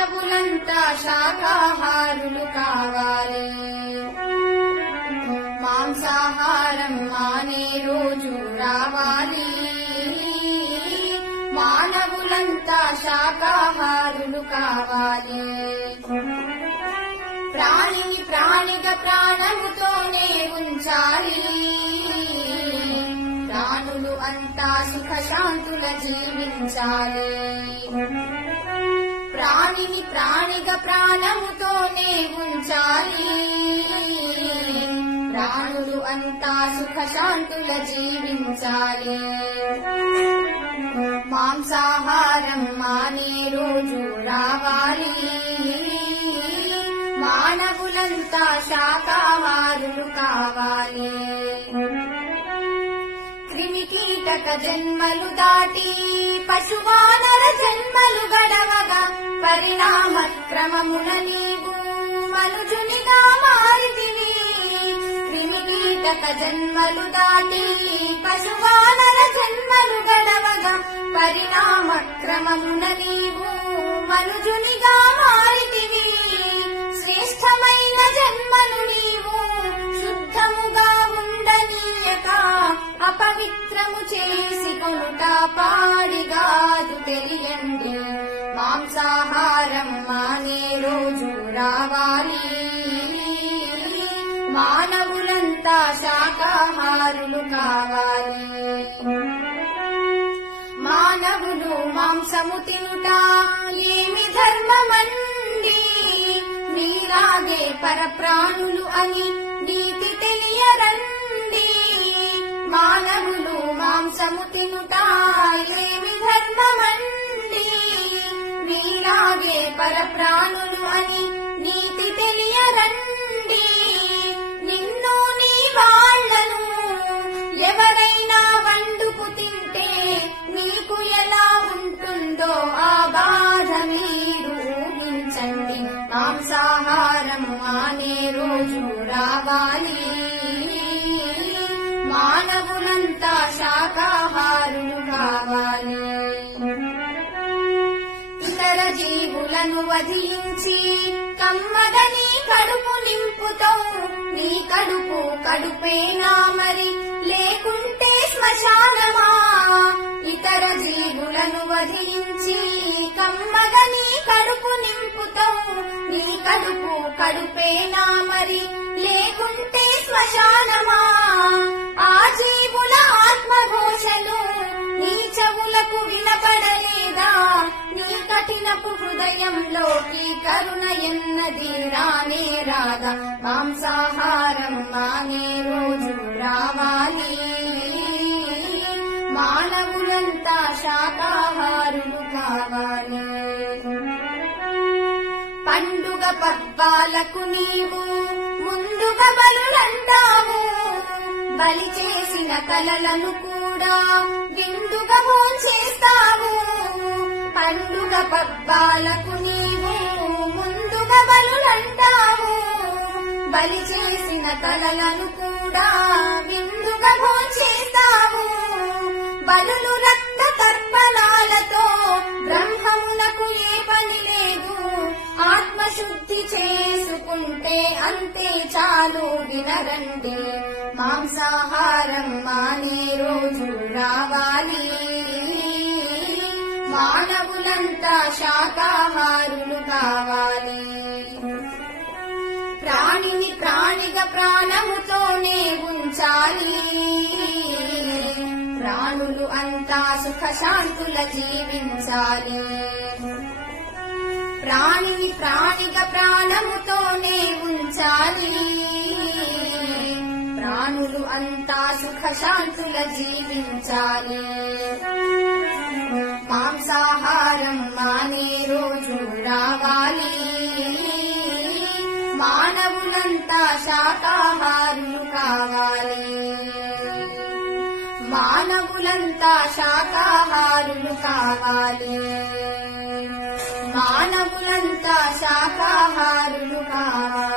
మానవులంతా శాకాహారులు కావాలి. మాంసాహారం మానే రోజు రావాలి. మానవులంతా శాకాహారులు కావాలి. ప్రాణిని ప్రాణిగా ప్రాణముతోనే ఉంచాలి. ప్రాణులు అంతా సుఖశాంతుల జీవించాలి. ప్రాణిని ప్రాణిగా ప్రాణముతోనే ఉంచాలి. ప్రాణులు అంతా సుఖశాంతుల జీవించాలి. మాంసాహారం మానే రోజు రావాలి. మానవులంతా శాకాహారులు కావాలి. క్రిమికీటక జన్మలు దాటి పశువానర జన్మలు గడవగా పరిణామ క్రమమున నీవు మనుజునిగా మారితివి. క్రిమికీటక జన్మలు దాటి పశువానర జన్మలు గడవగా పరిణామ క్రమమున నీవు మనుజునిగా మారితివి. శ్రేష్టమైన జన్మను నీవు శుద్ధముగా ఉండనీయక అపవిత్రము చేసి కొనుట పాడిగాదు తెలియండి. మాంసాహారం మానే రోజు రావాలి. మానవులంతా శాకాహారులు కావాలి. మానవులు మాంసము తినుట ఏమి ధర్మమండి. నీలాగే పరప్రాణులు అని నీతి తెలియరండి. మానవులు మాంసము తినుట ఏమి ధర్మమండి. నీలాగే పరప్రాణులు అని నీతి తెలియరండి. నిన్ను నీ వాళ్లను ఎవరైనా వండుకు తింటే నీకు ఎలా ఉంటుందో ఆ బాధ మీరు ఊహించండి. మాంసాహారం మానే రోజు రావాలి. మానవులంతా శాకాహారులు కావాలి. ఇతర జీవులను వధించి కమ్మగని కడుపు నింపుతావు. నీ కడుపు కడుపేనా మరి లేకుంటే శ్మశానమా. ఇతర జీవులను వధించి కమ్మగని కడుపు నింపుతావు. నీ కడుపు కడుపేనా మరి లేకుంటే శ్మశానమా. ఆ జీవుల ఆత్మఘోషలు నీ చెవులకు వినపడలేదా. నీ కఠినపు హృదయంలోకి కరుణ ఎన్నది రానే రాగా. మాంసాహారం మానే రోజు రావాలి. మానవులంతా శాకాహారులు కావాలి. పండుగ పబ్బాలకు నీవు ముందుగా బలులంటావు. బలి చేసిన తలలను కూడా విందుగా భోంచేస్తావు. పండుగ పబ్బాలకు నీవు ముందుగా బలులంటావు. బలి చేసిన తలలను కూడా విందుగా భోంచేస్తావు. బలులు రక్త తర్పణాలతో బ్రహ్మమునకు ఏ పని లేదు. ఆత్మశుద్ధి చేసుకుంటే అంతే చాలు వినరండి. మాంసాహారం మానే రోజు రావాలి. మానవులంతా శాకాహారులు కావాలి. ప్రాణిని ప్రాణిగా ప్రాణముతోనే ఉంచాలి. ప్రాణులు అంతా సుఖశాంతుల జీవించాలి. ప్రాణిని ప్రాణిగా ప్రాణముతోనే ఉంచాలి. ప్రాణులు అంతా సుఖశాంతుల జీవించాలి. మాంసాహారం మానే రోజు రావాలి. మానవులంతా శాకాహారులు కావాలి. మానవులంతా శాకాహారులు కావాలి. మానవులంతా శాకాహారులు కావాలి.